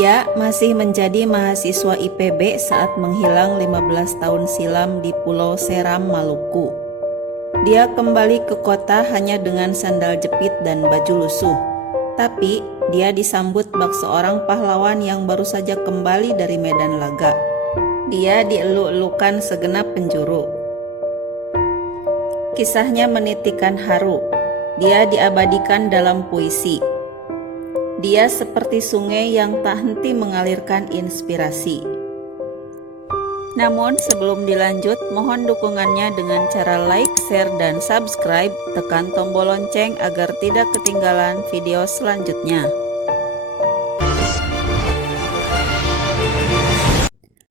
Dia masih menjadi mahasiswa IPB saat menghilang 15 tahun silam di Pulau Seram, Maluku. Dia kembali ke kota hanya dengan sandal jepit dan baju lusuh. Tapi dia disambut bak seorang pahlawan yang baru saja kembali dari medan laga. Dia dieluk-elukan segenap penjuru. Kisahnya menitikkan haru. Dia diabadikan dalam puisi. Dia seperti sungai yang tak henti mengalirkan inspirasi. Namun sebelum dilanjut, mohon dukungannya dengan cara like, share, dan subscribe. Tekan tombol lonceng agar tidak ketinggalan video selanjutnya.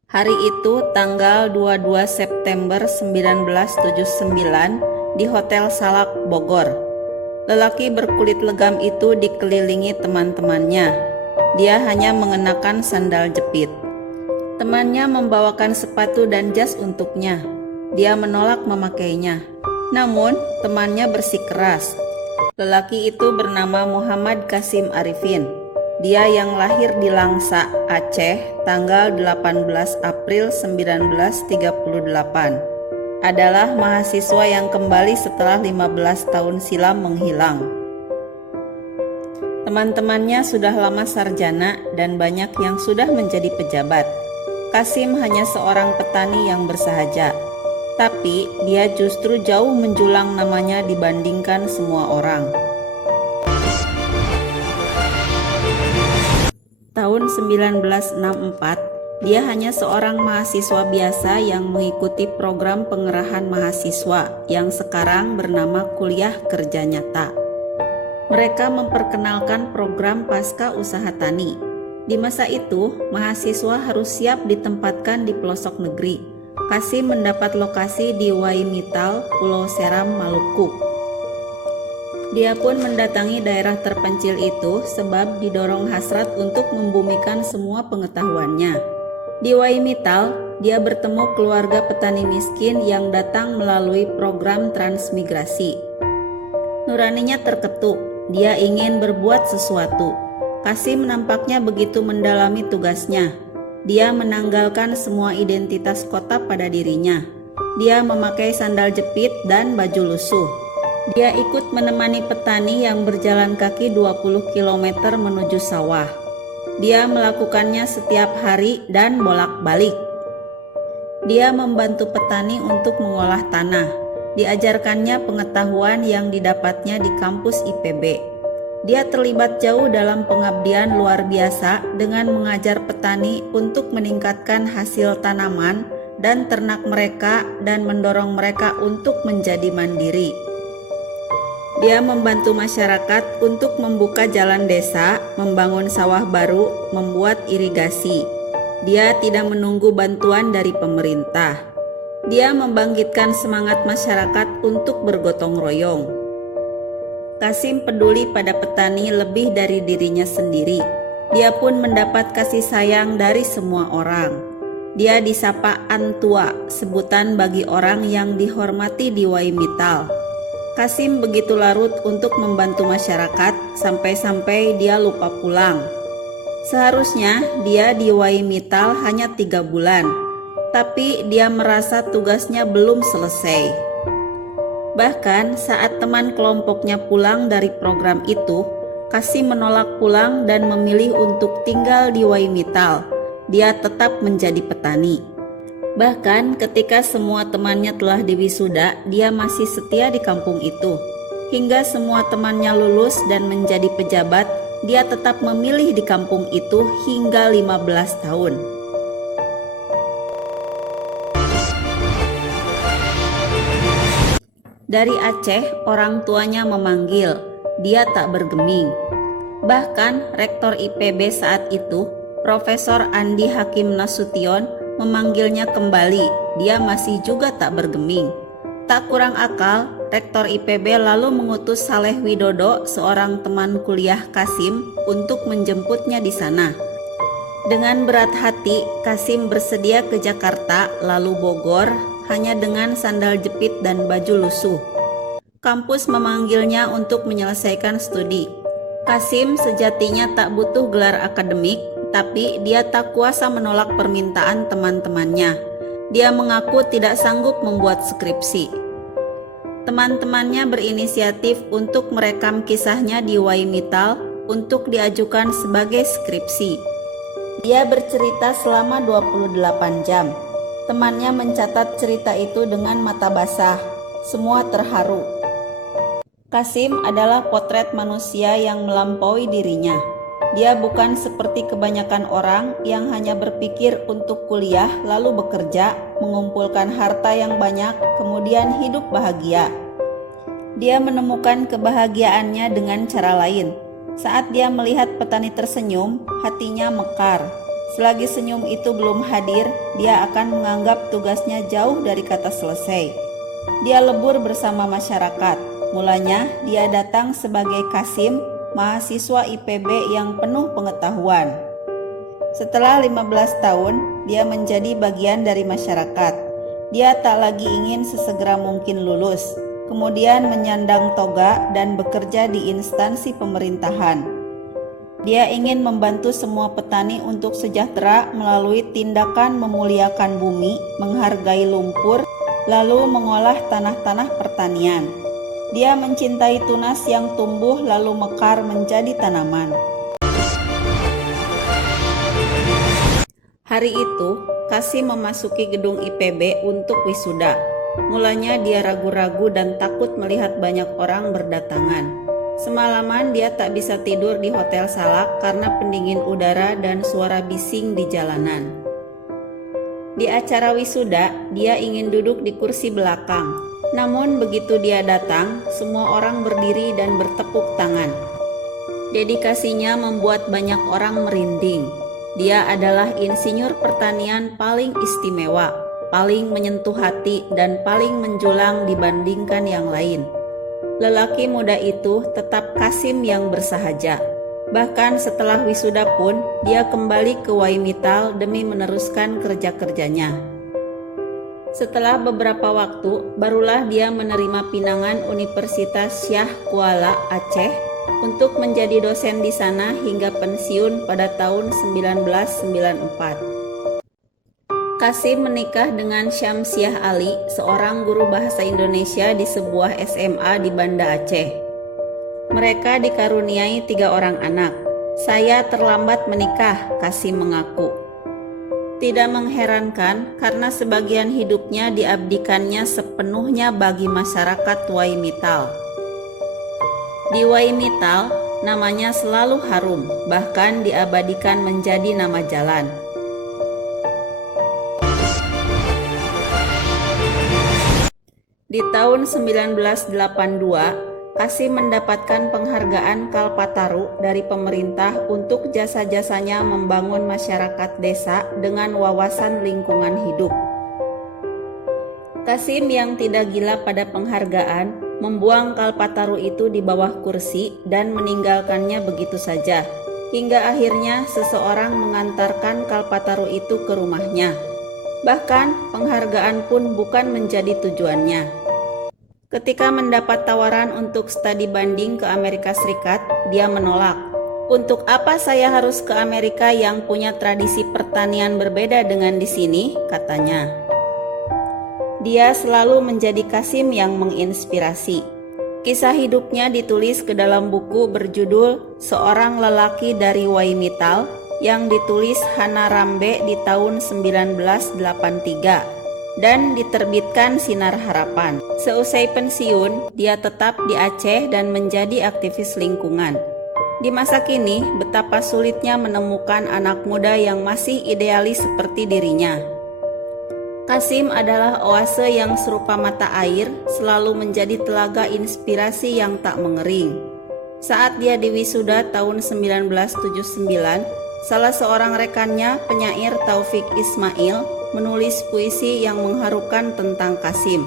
Hari itu tanggal 22 September 1979 di Hotel Salak, Bogor. Lelaki berkulit legam itu dikelilingi teman-temannya. Dia hanya mengenakan sandal jepit. Temannya membawakan sepatu dan jas untuknya. Dia menolak memakainya. Namun, temannya bersikeras. Lelaki itu bernama Muhammad Kasim Arifin. Dia yang lahir di Langsa, Aceh, tanggal 18 April 1938. Adalah mahasiswa yang kembali setelah 15 tahun silam menghilang. Teman-temannya sudah lama sarjana dan banyak yang sudah menjadi pejabat. Kasim hanya seorang petani yang bersahaja, tapi dia justru jauh menjulang namanya dibandingkan semua orang. Tahun 1964, dia hanya seorang mahasiswa biasa yang mengikuti program pengerahan mahasiswa yang sekarang bernama Kuliah Kerja Nyata. Mereka memperkenalkan program pasca usaha tani. Di masa itu, mahasiswa harus siap ditempatkan di pelosok negeri. Kasim mendapat lokasi di Waimital, Pulau Seram, Maluku. Dia pun mendatangi daerah terpencil itu sebab didorong hasrat untuk membumikan semua pengetahuannya. Di Waimital, dia bertemu keluarga petani miskin yang datang melalui program transmigrasi. Nuraninya terketuk, dia ingin berbuat sesuatu. Kasim nampaknya begitu mendalami tugasnya. Dia menanggalkan semua identitas kota pada dirinya. Dia memakai sandal jepit dan baju lusuh. Dia ikut menemani petani yang berjalan kaki 20 km menuju sawah. Dia melakukannya setiap hari dan bolak-balik. Dia membantu petani untuk mengolah tanah. Diajarkannya pengetahuan yang didapatnya di kampus IPB. Dia terlibat jauh dalam pengabdian luar biasa dengan mengajar petani untuk meningkatkan hasil tanaman dan ternak mereka dan mendorong mereka untuk menjadi mandiri. Dia membantu masyarakat untuk membuka jalan desa, membangun sawah baru, membuat irigasi. Dia tidak menunggu bantuan dari pemerintah. Dia membangkitkan semangat masyarakat untuk bergotong royong. Kasim peduli pada petani lebih dari dirinya sendiri. Dia pun mendapat kasih sayang dari semua orang. Dia disapa Antua, sebutan bagi orang yang dihormati di Waimital. Kasim begitu larut untuk membantu masyarakat sampai-sampai dia lupa pulang. Seharusnya dia di Waimital hanya 3 bulan, tapi dia merasa tugasnya belum selesai. Bahkan saat teman kelompoknya pulang dari program itu, Kasim menolak pulang dan memilih untuk tinggal di Waimital. Dia tetap menjadi petani. Bahkan ketika semua temannya telah diwisuda, dia masih setia di kampung itu. Hingga semua temannya lulus dan menjadi pejabat, dia tetap memilih di kampung itu hingga 15 tahun. Dari Aceh, orang tuanya memanggil. Dia tak bergeming. Bahkan rektor IPB saat itu, Profesor Andi Hakim Nasution, memanggilnya kembali. Dia masih juga tak bergeming. Tak kurang akal, rektor IPB lalu mengutus Saleh Widodo, seorang teman kuliah Kasim, untuk menjemputnya di sana. Dengan berat hati, Kasim bersedia ke Jakarta lalu Bogor hanya dengan sandal jepit dan baju lusuh. Kampus memanggilnya untuk menyelesaikan studi. Kasim sejatinya tak butuh gelar akademik, tapi dia tak kuasa menolak permintaan teman-temannya. Dia mengaku tidak sanggup membuat skripsi. Teman-temannya berinisiatif untuk merekam kisahnya di Waimitall untuk diajukan sebagai skripsi. Dia bercerita selama 28 jam. Temannya mencatat cerita itu dengan mata basah. Semua terharu. Kasim adalah potret manusia yang melampaui dirinya. Dia bukan seperti kebanyakan orang yang hanya berpikir untuk kuliah lalu bekerja, mengumpulkan harta yang banyak, kemudian hidup bahagia. Dia menemukan kebahagiaannya dengan cara lain. Saat dia melihat petani tersenyum, hatinya mekar. Selagi senyum itu belum hadir, dia akan menganggap tugasnya jauh dari kata selesai. Dia lebur bersama masyarakat. Mulanya, dia datang sebagai Kasim, mahasiswa IPB yang penuh pengetahuan. Setelah 15 tahun, dia menjadi bagian dari masyarakat. Dia tak lagi ingin sesegera mungkin lulus, kemudian menyandang toga dan bekerja di instansi pemerintahan. Dia ingin membantu semua petani untuk sejahtera melalui tindakan memuliakan bumi, menghargai lumpur, lalu mengolah tanah-tanah pertanian. Dia mencintai tunas yang tumbuh lalu mekar menjadi tanaman. Hari itu, Kasim memasuki gedung IPB untuk wisuda. Mulanya dia ragu-ragu dan takut melihat banyak orang berdatangan. Semalaman dia tak bisa tidur di Hotel Salak karena pendingin udara dan suara bising di jalanan. Di acara wisuda, dia ingin duduk di kursi belakang. Namun begitu dia datang, semua orang berdiri dan bertepuk tangan. Dedikasinya membuat banyak orang merinding. Dia adalah insinyur pertanian paling istimewa, paling menyentuh hati dan paling menjulang dibandingkan yang lain. Lelaki muda itu tetap Kasim yang bersahaja. Bahkan setelah wisuda pun, dia kembali ke Waimitall demi meneruskan kerja-kerjanya. Setelah beberapa waktu, barulah dia menerima pinangan Universitas Syah Kuala Aceh untuk menjadi dosen di sana hingga pensiun pada tahun 1994. Kasim menikah dengan Syamsiah Ali, seorang guru bahasa Indonesia di sebuah SMA di Banda Aceh. Mereka dikaruniai 3 orang anak. Saya terlambat menikah, Kasim mengaku. Tidak mengherankan karena sebagian hidupnya diabdikannya sepenuhnya bagi masyarakat Waimitall. Di Waimitall, namanya selalu harum, bahkan diabadikan menjadi nama jalan. Di tahun 1982, Kasim mendapatkan penghargaan Kalpataru dari pemerintah untuk jasa-jasanya membangun masyarakat desa dengan wawasan lingkungan hidup. Kasim yang tidak gila pada penghargaan, membuang Kalpataru itu di bawah kursi dan meninggalkannya begitu saja, hingga akhirnya seseorang mengantarkan Kalpataru itu ke rumahnya. Bahkan penghargaan pun bukan menjadi tujuannya. Ketika mendapat tawaran untuk studi banding ke Amerika Serikat, dia menolak. Untuk apa saya harus ke Amerika yang punya tradisi pertanian berbeda dengan di sini, katanya. Dia selalu menjadi Kasim yang menginspirasi. Kisah hidupnya ditulis ke dalam buku berjudul Seorang Lelaki dari Waimitall yang ditulis Hana Rambe di tahun 1983. Dan diterbitkan Sinar Harapan. Seusai pensiun, dia tetap di Aceh dan menjadi aktivis lingkungan. Di masa kini, betapa sulitnya menemukan anak muda yang masih idealis seperti dirinya. Kasim adalah oase yang serupa mata air, selalu menjadi telaga inspirasi yang tak mengering. Saat dia diwisuda tahun 1979, salah seorang rekannya, penyair Taufik Ismail, menulis puisi yang mengharukan tentang Kasim.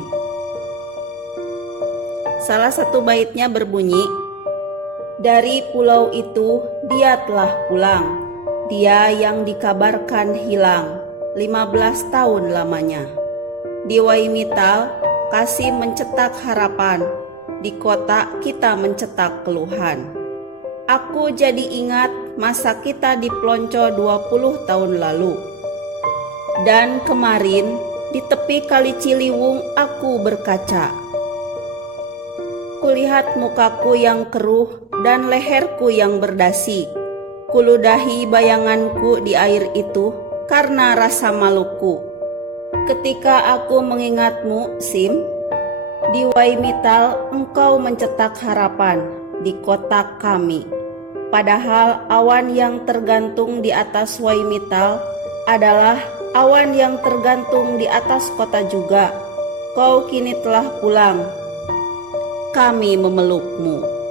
Salah satu baitnya berbunyi, "Dari pulau itu dia telah pulang, dia yang dikabarkan hilang, 15 tahun lamanya. Di Waimitall, Kasim mencetak harapan, di kota kita mencetak keluhan. Aku jadi ingat masa kita di Plonco 20 tahun lalu. Dan kemarin di tepi Kali Ciliwung aku berkaca. Kulihat mukaku yang keruh dan leherku yang berdasi. Kuludahi bayanganku di air itu karena rasa maluku. Ketika aku mengingatmu, Sim, di Waimittal engkau mencetak harapan di kota kami. Padahal awan yang tergantung di atas Waimittal adalah awan yang tergantung di atas kota juga. Kau kini telah pulang. Kami memelukmu.